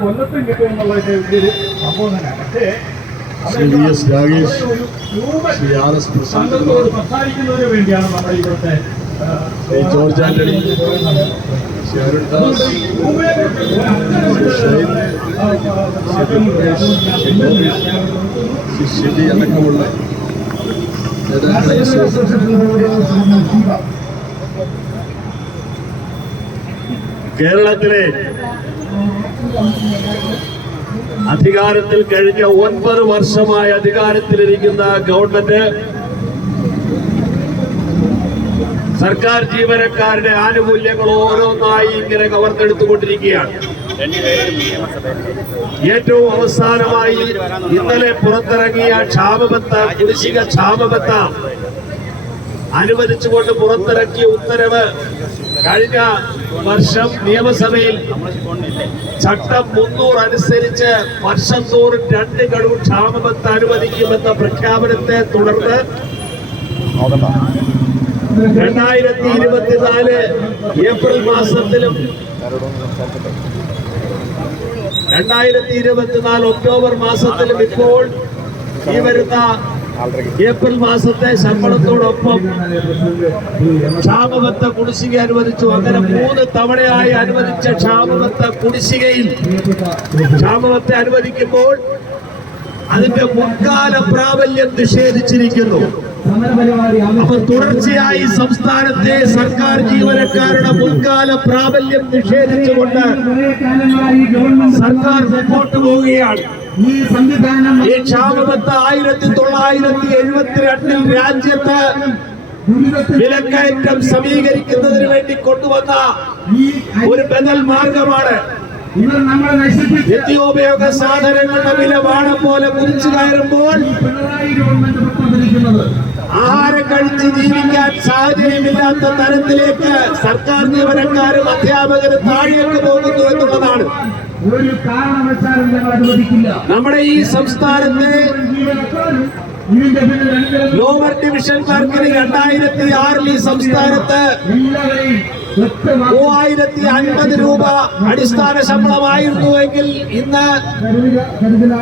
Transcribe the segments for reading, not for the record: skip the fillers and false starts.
കൊല്ലത്തും കിട്ടുമെന്നുള്ളതിന്റെ വലിയൊരു സംഭവം തന്നെയാണ്. പക്ഷേ സംസാരിക്കുന്നതിന് വേണ്ടിയാണ് നമ്മുടെ ഇവിടുത്തെ ജോർജ് ആന്റണി, ശിശി അടക്കമുള്ള കേരളത്തിലെ അധികാരത്തിൽ കഴിഞ്ഞ 9 വർഷമായി അധികാരത്തിലിരിക്കുന്ന ഗവൺമെന്റ് സർക്കാർ ജീവനക്കാരുടെ ആനുകൂല്യങ്ങൾ ഓരോന്നായി ഇങ്ങനെ കവർന്നെടുത്തുകൊണ്ടിരിക്കുകയാണ്. ഏറ്റവും അവസാനമായി ഇന്നലെ പുറത്തിറങ്ങിയ കുടിശ്ശിക ക്ഷാമബത്ത അനുവദിച്ചുകൊണ്ട് പുറത്തിറക്കിയ ഉത്തരവ് കഴിഞ്ഞ വർഷം നിയമസഭയിൽ ചട്ടം 300 അനുസരിച്ച് വർഷം തോറും 2 ഗഡു ക്ഷാമബത്ത അനുവദിക്കുമെന്ന പ്രഖ്യാപനത്തെ തുടർന്ന് 2024 ഏപ്രിൽ മാസത്തിലും 2024 ഒക്ടോബർ മാസത്തിലും ഇപ്പോൾ ഈ വരുന്ന ഏപ്രിൽ മാസത്തെ ശമ്പളത്തോടൊപ്പം ക്ഷാമബത്ത കുടിശ്ശിക അനുവദിച്ചു. അങ്ങനെ 3 തവണയായി അനുവദിച്ച ക്ഷാമബത്ത കുടിശ്ശികയിൽ ക്ഷാമബത്ത അനുവദിക്കുമ്പോൾ അതിന്റെ മുൻകാല പ്രാബല്യം നിഷേധിച്ചിരിക്കുന്നു. അപ്പൊ തുടർച്ചയായി സംസ്ഥാനത്തെ സർക്കാർ ജീവനക്കാരുടെ മുൻകാല പ്രാബല്യം നിഷേധിച്ചുകൊണ്ട് സർക്കാർ മുമ്പോട്ട് പോവുകയാണ്. ഈ ക്ഷാമബത്ത 1972 രാജ്യത്ത് വിലക്കയറ്റം സമീകരിക്കുന്നതിന് വേണ്ടി കൊണ്ടുവന്ന ഒരു ബദൽ മാർഗമാണ്. നിത്യോപയോഗ സാധനങ്ങളുടെ വില വാണം പോലെ കുതിച്ചു കയറുമ്പോൾ ആഹാരം കഴിച്ച് ജീവിക്കാൻ സാഹചര്യമില്ലാത്ത തരത്തിലേക്ക് സർക്കാർ ജീവനക്കാരും അധ്യാപകരും താഴേക്ക് പോകുന്നു എന്നുള്ളതാണ്. നമ്മുടെ ഈ സംസ്ഥാനത്തെ ലോവർ ഡിവിഷൻ ക്ലർക്കിന് 2006 ഈ സംസ്ഥാനത്ത് 3050 രൂപ അടിസ്ഥാന ശമ്പളമായിരുന്നുവെങ്കിൽ ഇന്ന്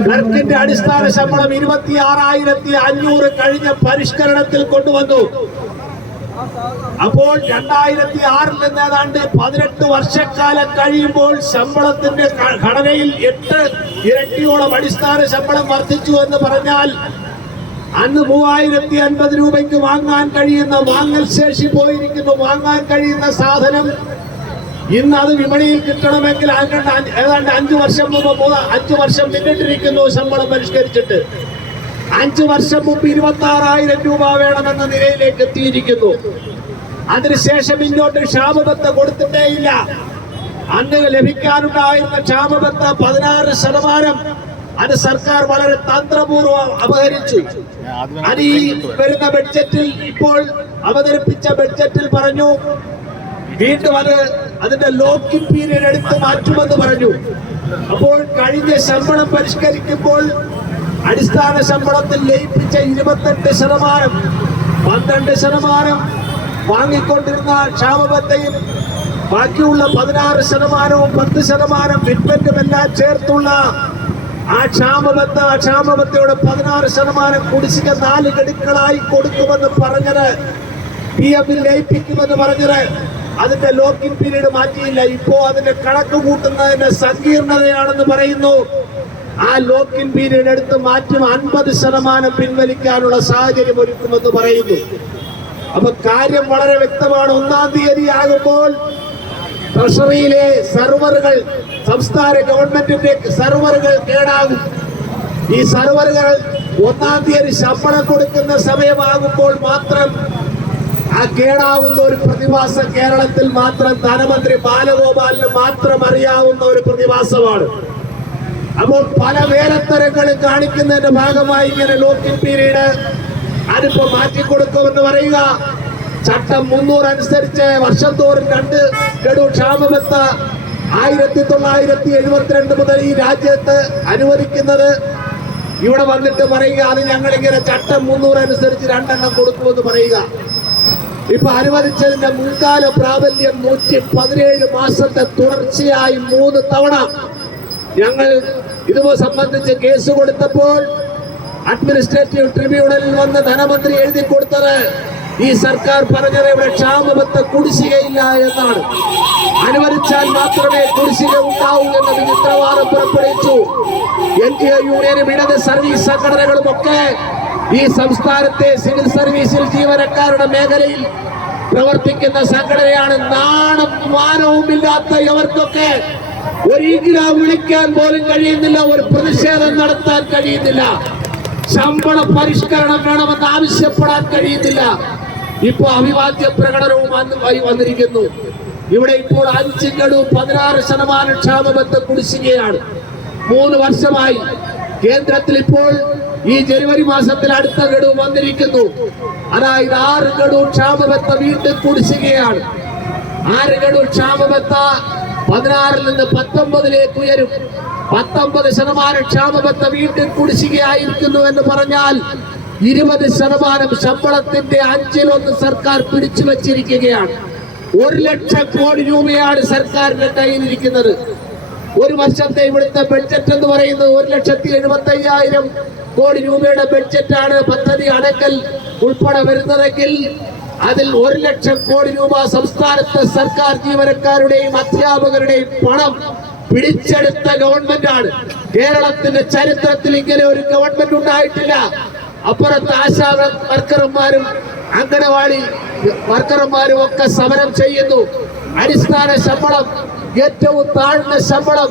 ക്ലർക്കിന്റെ അടിസ്ഥാന ശമ്പളം 26,500 കഴിഞ്ഞ പരിഷ്കരണത്തിൽ കൊണ്ടുവന്നു. അപ്പോൾ 2006 നിന്ന് ഏതാണ്ട് 18 വർഷക്കാലം കഴിയുമ്പോൾ ശമ്പളത്തിന്റെ ഘടനയിൽ 8 ഇരട്ടിയോളം അടിസ്ഥാന ശമ്പളം വർദ്ധിച്ചു എന്ന് പറഞ്ഞാൽ അന്ന് 3050 രൂപയ്ക്ക് വാങ്ങാൻ കഴിയുന്ന വാങ്ങൽ ശേഷി പോയിരിക്കുന്നു. വാങ്ങാൻ കഴിയുന്ന സാധനം ഇന്ന് അത് വിപണിയിൽ കിട്ടണമെങ്കിൽ ഏതാണ്ട് 5 വർഷം മുമ്പ് 5 വർഷം പിന്നിട്ടിരിക്കുന്നു ശമ്പളം പരിഷ്കരിച്ചിട്ട്. 5 വർഷം മുമ്പ് 26,000 രൂപ വേണമെന്ന നിലയിലേക്ക് എത്തിയിരിക്കുന്നു. അതിനുശേഷം ഇങ്ങോട്ട് ക്ഷാമബത്ത കൊടുത്തിട്ടേയില്ല. അന്ന് ലഭിക്കാനുണ്ടായിരുന്ന ക്ഷാമബത്ത 16%. അത് സർക്കാർ വളരെ തന്ത്രപൂർവ്വം അപഹരിച്ചു. അത് ഈ വരുന്ന ബഡ്ജറ്റിൽ ഇപ്പോൾ അവതരിപ്പിച്ച ബഡ്ജറ്റിൽ പറഞ്ഞു വീണ്ടും അതിന്റെ ലോക്കിംഗ് പീരീഡ് എടുത്ത് മാറ്റുമെന്ന് പറഞ്ഞു. അപ്പോൾ കഴിഞ്ഞ ശമ്പളം പരിഷ്കരിക്കുമ്പോൾ അടിസ്ഥാന ശമ്പളത്തിൽ ലയിപ്പിച്ച 28%, 12% വാങ്ങിക്കൊണ്ടിരുന്ന ക്ഷാമബത്തയും ബാക്കിയുള്ള 16%, 10% ഫിറ്റ്മെന്റുമെല്ലാം ചേർത്തുള്ള ആ ക്ഷാമബത്തയുടെ 16% കുടിശ്ശിക 4 ഗഡുക്കളായി കൊടുക്കുമെന്ന് പറഞ്ഞത്, PM ലയിപ്പിക്കുമെന്ന് പറഞ്ഞത്, അതിന്റെ ലോക്കിംഗ് പീരീഡ് മാറ്റിയില്ല. ഇപ്പോ അതിന്റെ കണക്ക് കൂട്ടുന്നതിന്റെ സങ്കീർണതയാണെന്ന് പറയുന്നു. ആ ലോക്കിംഗ് പീരീഡ് എടുത്ത് മാറ്റും 50% പിൻവലിക്കാനുള്ള സാഹചര്യം ഒരുക്കുമെന്ന് പറയുന്നു. അപ്പൊ കാര്യം വളരെ വ്യക്തമാണ്. 1-ാം തീയതി ആകുമ്പോൾ ട്രഷറിയിലെ സെർവറുകൾ, സംസ്ഥാന ഗവൺമെന്റിന്റെ സെർവറുകൾ കേടാകും. ഈ സെർവറുകൾ 1-ാം തീയതി ശമ്പളം കൊടുക്കുന്ന സമയമാകുമ്പോൾ മാത്രം ആ കേടാവുന്ന ഒരു പ്രതിഭാസം കേരളത്തിൽ മാത്രം ധനമന്ത്രി ബാലഗോപാലിന് മാത്രം അറിയാവുന്ന ഒരു പ്രതിഭാസമാണ്. അപ്പോൾ പല വേലത്തരങ്ങളും കാണിക്കുന്നതിന്റെ ഭാഗമായി ഇങ്ങനെ ലോക്കിംഗ് പീരീഡ് അതിപ്പോ മാറ്റിക്കൊടുക്കുമെന്ന് പറയുക. ചട്ടം 300 അനുസരിച്ച് വർഷം തോറും 2 ഗഡു ക്ഷാമബത്ത 1972 മുതൽ ഈ രാജ്യത്ത് അനുവദിക്കുന്നത്. ഇവിടെ വന്നിട്ട് പറയുക അത് ഞങ്ങളിങ്ങനെ ചട്ടം 300 അനുസരിച്ച് 2 എണ്ണം കൊടുക്കുമെന്ന് പറയുക. ഇപ്പൊ അനുവദിച്ചതിന്റെ മുൻകാല പ്രാബല്യം 117 മാസത്തെ തുടർച്ചയായി 3 തവണ ഞങ്ങൾ ഇത് സംബന്ധിച്ച് കേസ് കൊടുത്തപ്പോൾ അഡ്മിനിസ്ട്രേറ്റീവ് ട്രിബ്യൂണലിൽ വന്ന് ധനമന്ത്രി എഴുതി കൊടുത്തത് ഈ സർക്കാർ പറഞ്ഞത് ഇവിടെ ക്ഷാമബത്ത കുടിശ്ശികയില്ല എന്നാണ്. അനുവദിച്ചാൽ മാത്രമേ കുടിശ്ശിക ഉണ്ടാവൂ എന്ന വിചിത്രവാദം പുറപ്പെടുവിച്ചു. NGO യൂണിയനും ഇടത് സർവീസ് സംഘടനകളും ഒക്കെ ഈ സംസ്ഥാനത്തെ സിവിൽ സർവീസിൽ ജീവനക്കാരുടെ മേഖലയിൽ പ്രവർത്തിക്കുന്ന സംഘടനയാണ്. നാണം മാനവും ഇല്ലാത്ത ഇവർക്കൊക്കെ ഒരിക്കലും വിളിക്കാൻ പോലും കഴിയുന്നില്ല, ഒരു പ്രതിഷേധം നടത്താൻ കഴിയുന്നില്ല, ശമ്പള പരിഷ്കരണം വേണമെന്ന് ആവശ്യപ്പെടാൻ കഴിയുന്നില്ല. ഇപ്പോ അഭിവാദ്യ പ്രകടനവും വന്നിരിക്കുന്നു. ഇവിടെ ഇപ്പോൾ 5 ഗഡു 16% ക്ഷാമബത്ത കുടിശ്ശികയാണ്. 3 വർഷമായി കേന്ദ്രത്തിൽ ഇപ്പോൾ ഈ ജനുവരി മാസത്തിൽ അടുത്ത ഗഡു വന്നിരിക്കുന്നു. അതായത് 6 ഗഡു ക്ഷാമബത്ത വീണ്ടും കുടിശ്ശികയാണ്. 6 ഗഡു ക്ഷാമബത്ത 16-ൽ നിന്ന് 19-ലേക്ക് ഉയരും. 19% ക്ഷാമബത്ത വീണ്ടും കുടിശ്ശികയായിരിക്കുന്നു എന്ന് പറഞ്ഞാൽ 20% ശമ്പളത്തിന്റെ 5-ൽ1 സർക്കാർ പിടിച്ചു വച്ചിരിക്കുകയാണ്. 1 ലക്ഷം കോടി രൂപയാണ് സർക്കാരിന്റെ കയ്യിലിരിക്കുന്നത്. ഒരു വർഷത്തെ ഇവിടുത്തെ ബഡ്ജറ്റ് എന്ന് പറയുന്നത് 1,75,000 കോടി രൂപയുടെ ബഡ്ജറ്റാണ്. പദ്ധതി അടക്കൽ ഉൾപ്പെടെ വരുന്നതെങ്കിൽ അതിൽ 1 ലക്ഷം കോടി രൂപ സംസ്ഥാനത്തെ സർക്കാർ ജീവനക്കാരുടെയും അധ്യാപകരുടെയും പണം പിടിച്ചെടുത്ത ഗവൺമെന്റാണ്. കേരളത്തിന്റെ ചരിത്രത്തിൽ ഇങ്ങനെ ഒരു ഗവൺമെന്റ് ഉണ്ടായിട്ടില്ല. അപ്പുറത്ത് ആശാ വർക്കർമാരും അംഗനവാടി വർക്കർമാരും ഒക്കെ സമരം ചെയ്യുന്നു. അടിസ്ഥാന ശമ്പളം, ഏറ്റവും താഴ്ന്ന ശമ്പളം,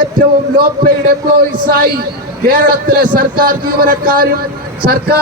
ഏറ്റവും ലോ പെയ്ഡ് എംപ്ലോയീസായി കേരളത്തിലെ സർക്കാർ ജീവനക്കാരും സർക്കാർ